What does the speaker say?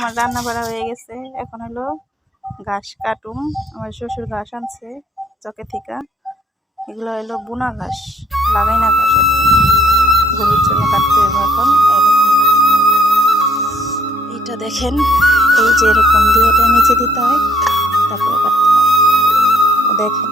আমার রান্না করা হয়ে গেছে। এখন হলো ঘাস কাটুম। আমার শ্বশুর ঘাস আনছে চকে থেকে। এগুলো হলো বুনা ঘাস, লাগাই না ঘাস আর কি। গরুর জন্য কাটতে হবে এখন। এটা দেখেন, এই যে এরকম দিয়ে এটা নিচে দিতে হয়, তারপরে কাটতে হয়। দেখেন